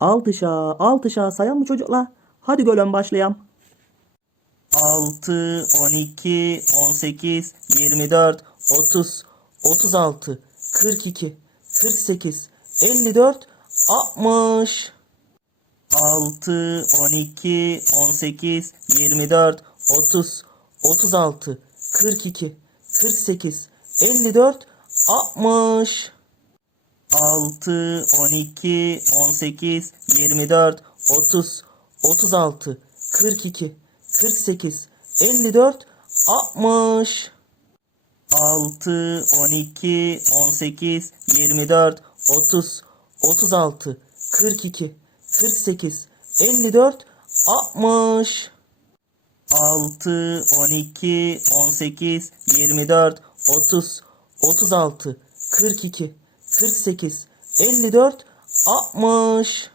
Altışa, altışa sayan mı çocuklar? Hadi gölün başlayalım. 6, 12, 18, 24, 30, 36, 42, 48, 54, 60. 6, 12, 18, 24, 30, 36, 42, 48, 54, 60. 6, 12, 18, 24, 30, 36, 42, 48, 54, 60. 6, 12, 18, 24, 30, 36, 42, 48, 54, 60. 6, 12, 18, 24, 30, 36, 42, 48, 54, 60.